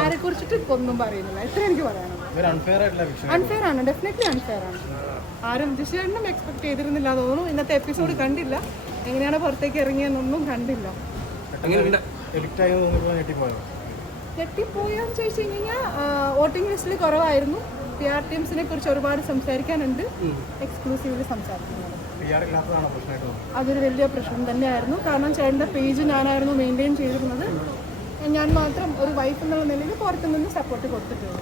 ആരെ കുറിച്ചിട്ട് ഇപ്പൊ ഒന്നും പറയുന്നില്ല. എത്ര എനിക്ക് പറയാനുള്ളത് അൺഫെയർ ആയിട്ടുള്ള വിഷയം. അൺഫെയർ ആണ്. ഡെഫിനറ്റ്ലി അൺഫെയർ ആണ്. ആരും ദിശേണ്ണും എക്സ്പെക്ട് ചെയ്തിരുന്നില്ല എന്ന് തോന്നുന്നു. ഇന്നത്തെ എപ്പിസോഡ് കണ്ടില്ല. എങ്ങനെയാണ് പുറത്തേക്ക് ഇറങ്ങിയെന്നൊന്നും കണ്ടില്ല. ഞെട്ടിപ്പോയാന്ന് ചോദിച്ചു കഴിഞ്ഞാൽ വോട്ടിംഗ് ലിസ്റ്റിൽ കുറവായിരുന്നു. പി ആർ ടീംസിനെ കുറിച്ച് ഒരുപാട് സംസാരിക്കാനുണ്ട്. എക്സ്ക്ലൂസീവ്ലി സംസാരിക്കുന്നത്. അതൊരു വലിയ പ്രശ്നം തന്നെയായിരുന്നു. കാരണം ചേട്ടന്റെ പേജ് ഞാനായിരുന്നു മെയിന്റെയിൻ ചെയ്തിരുന്നത്. ഞാൻ മാത്രം ഒരു വൈഫ് എന്നുള്ള നിലയിൽ പുറത്തു നിന്ന് സപ്പോർട്ട് കൊടുത്തിട്ടുള്ളൂ.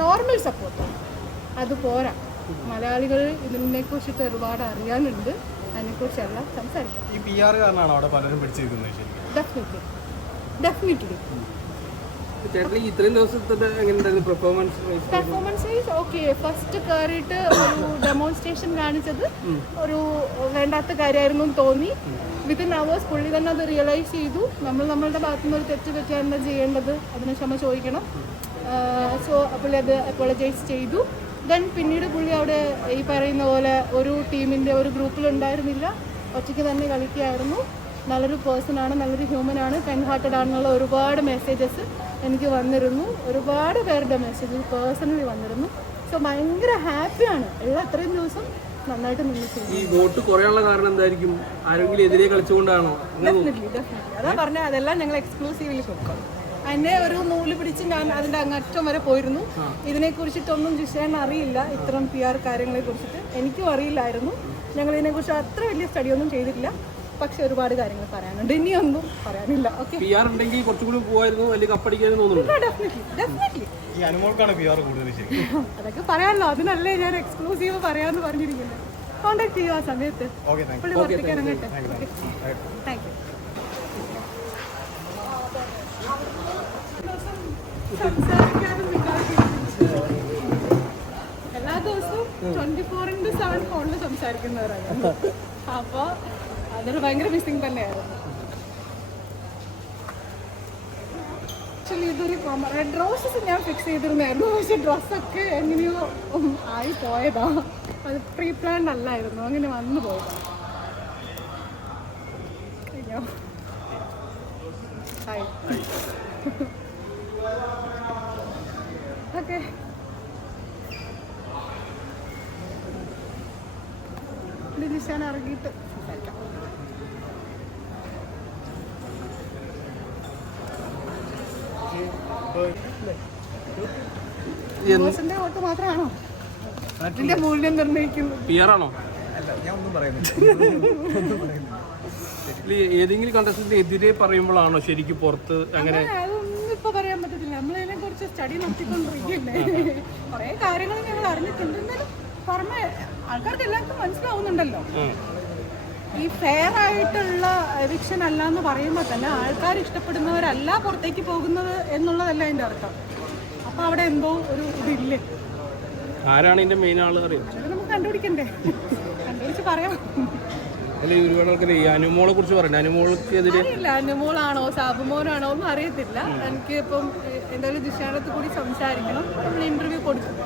നോർമൽ സപ്പോർട്ട് അത് പോരാ. മലയാളികൾ ഇതിനെ കുറിച്ചിട്ട് ഒരുപാട് അറിയാനുണ്ട്. അതിനെക്കുറിച്ചെല്ലാം സംസാരിക്കാം. ഈ പി ആർ കാരണമാണോ അവിടെ പലരും പിടിച്ചിരിക്കുന്നത് definitely definitely performance performance wise okay first കയറിയിട്ട് ഒരു ഡെമോൺസ്ട്രേഷൻ കാണിച്ചത്. ഒരു വേണ്ടാത്ത കാര്യമായിരുന്നു എന്ന് തോന്നി. വിത്തിൻ അവേഴ്സ് പുള്ളി തന്നെ അത് റിയലൈസ് ചെയ്തു. നമ്മൾ നമ്മളുടെ ഭാഗത്തു നിന്ന് ഒരു തെറ്റ് പറ്റിയാൽ എന്താ ചെയ്യേണ്ടത്. അതിന് ക്ഷമ ചോദിക്കണം. സോ പുള്ളി അത് അപ്പോളജൈസ് ചെയ്തു. ദെൻ പിന്നീട് പുള്ളി അവിടെ ഈ പറയുന്ന പോലെ ഒരു ടീമിന്റെ ഒരു ഗ്രൂപ്പിലുണ്ടായിരുന്നില്ല ഒറ്റയ്ക്ക് തന്നെ കളിക്കുകയായിരുന്നു. നല്ലൊരു പേഴ്സൺ ആണ് നല്ലൊരു ഹ്യൂമൻ ആണ്. കൈൻഡ് ഹാർട്ടഡ് ആണെന്നുള്ള ഒരുപാട് മെസ്സേജസ് എനിക്ക് വന്നിരുന്നു. ഒരുപാട് പേരുടെ മെസ്സേജസ് പേഴ്സണലി വന്നിരുന്നു. സോ ഭയങ്കര ഹാപ്പിയാണ് എല്ലാ അത്രയും ദിവസം നന്നായിട്ട് നിന്ന് ഈ വോട്ട് കുറയാനുള്ള കാരണം എന്തായിരിക്കും? ആരെങ്കിലും എതിരെ കളിച്ചുകൊണ്ടാണോ? ഡെഫിനറ്റ്ലി ഡെഫിനറ്റ്ലി അതാ പറഞ്ഞ അതെല്ലാം ഞങ്ങൾ എക്സ്ക്ലൂസീവ്ലി കൊടുക്കും. എന്നെ ഒരു നൂൽ പിടിച്ച് ഞാൻ അതിന്റെ അങ്ങറ്റം വരെ പോയിരുന്നു. ഇതിനെ കുറിച്ചിട്ടൊന്നും ജിഷേൻ അറിയില്ല. ഇത്തരം പി ആർ കാര്യങ്ങളെ കുറിച്ചിട്ട് എനിക്കും അറിയില്ലായിരുന്നു. ഞങ്ങൾ ഇതിനെക്കുറിച്ച് അത്ര വലിയ സ്റ്റഡി ഒന്നും ചെയ്തിട്ടില്ല. പക്ഷെ ഒരുപാട് കാര്യങ്ങൾ പറയാനുണ്ട്. ഇനിയൊന്നും പറയാനില്ല. ഓക്കെ പി ആർ ഉണ്ടെങ്കിൽ കുറച്ചുകൂടി പോവായിരുന്നു അല്ലെങ്കിൽ കപ്പടിക്കാനും തോന്നുന്നു ഡെഫിനറ്റ്ലി ഡെഫിനറ്റ്ലി ഈ അനുമോൾക്കാണ് പി ആർ കൂടുതൽ അതൊക്കെ പറയാനല്ലോ അതിനല്ലേ ഞാൻ എക്സ്ക്ലൂസീവ് പറയാന്ന് പറഞ്ഞിരിക്കുന്നത് കോണ്ടാക്ട് ചെയ്യുക ആ സമയത്ത്. ഓക്കെ താങ്ക് പുള്ളി പുറത്തേക്ക് ഇറങ്ങട്ടെ. താങ്ക് യു സംസാരിക്കാനും മിണ്ടാതിരിക്കാനും. എല്ലാ ദിവസവും ട്വന്റി ഫോർ ഇന്റു സെവൻ ഫോണിൽ സംസാരിക്കുന്നവരാണ്. അപ്പോൾ അതൊരു ഭയങ്കര മിസ്സിങ് തന്നെയായിരുന്നു. ആക്ച്വലി ഇതൊരു റെഡ് റോസസ് ഞാൻ ഫിക്സ് ചെയ്തിരുന്നായിരുന്നു. പക്ഷെ ഡ്രസ്സൊക്കെ എങ്ങനെയോ ആയി പോയതാ. അത് പ്രീ പ്ലാൻഡ് അല്ലായിരുന്നു. അങ്ങനെ വന്നു പോയതാ. അയ്യോ. ഹായ് ഓക്കെ ഞാൻ ഇറങ്ങിയിട്ട് സംസാരിക്കാം. വോട്ട് മാത്രമാണോ? അതിന്റെ മൂല്യം നിർണയിക്കുന്നത് പി ആണോ? അല്ല ഞാൻ ഒന്നും പറയുന്നില്ല. ഇല്ല, ഏതെങ്കിലും കണ്ടസ്റ്റന്റ് എതിരെ പറയുമ്പോഴാണോ ശരിക്കും പുറത്ത് അങ്ങനെ അങ്ങനെ അതൊന്നും ഇപ്പൊ പറയാൻ പറ്റത്തില്ല. നമ്മളതിനെ കുറിച്ച് സ്റ്റഡി നടത്തിക്കൊണ്ടിരിക്കല്ലേ കുറെ കാര്യങ്ങൾ ഞങ്ങൾ അറിഞ്ഞിട്ടുണ്ട്. എന്നാലും പുറമെ ആൾക്കാർക്ക് എല്ലാവർക്കും മനസ്സിലാവുന്നുണ്ടല്ലോ. ഈ ഫെയർ ആയിട്ടുള്ള എവിക്ഷൻ അല്ല എന്ന് പറയുമ്പോൾ തന്നെ ആൾക്കാർ ഇഷ്ടപ്പെടുന്നവരല്ല പുറത്തേക്ക് പോകുന്നത് എന്നുള്ളതല്ല അതിന്റെ അർത്ഥം. അപ്പൊ അവിടെ എന്തോ ഒരു ഇതില്ലേ? ആരാണ് ഇതിന്റെ മെയിൻ ആൾ അറിയാം? നമുക്ക് കണ്ടുപിടിക്കണ്ടേ? കണ്ടുപിടിച്ച് പറയാം. അല്ലെങ്കിൽ ഒരുപാട് ആൾക്കാർ ഈ അനുമോളെ കുറിച്ച് പറഞ്ഞു അനുമോൾക്ക് എതിരെ അറിയില്ല. അനുമോളാണോ സാബുമോനാണോ ഒന്നും അറിയത്തില്ല. എനിക്ക് ഇപ്പം എന്തായാലും ദിശാനത്ത് കൂടി സംസാരിക്കണം. നമ്മൾ ഇന്റർവ്യൂ കൊടുക്കും.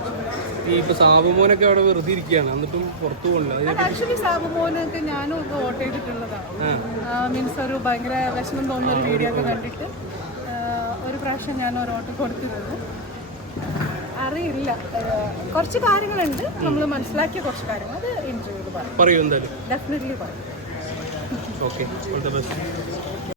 ഈ ഇപ്പൊ സാബുമോനൊക്കെ അവിടെ വെറുതെ ഇരിക്കുകയാണ്. എന്നിട്ടും പുറത്തു പോകണില്ല അത് ആക്ച്വലി സാബുമോനൊക്കെ ഞാനും ഒക്കെ വോട്ട് ചെയ്തിട്ടുള്ളതാണ് മീൻസ് ഒരു ഭയങ്കര വിഷമം തോന്നുന്ന ഒരു വീഡിയോ ഒക്കെ കണ്ടിട്ട് ആ, ഒരു പ്രാവശ്യം ഞാൻ ഒരു വോട്ട് കൊടുത്തിരുന്നു. അറിയില്ല. ആ, കുറച്ച് കാര്യങ്ങളുണ്ട്. നമ്മൾ മനസ്സിലാക്കിയ കുറച്ച് കാര്യങ്ങൾ. അത് പറയും. എന്തായാലും. Okay all the best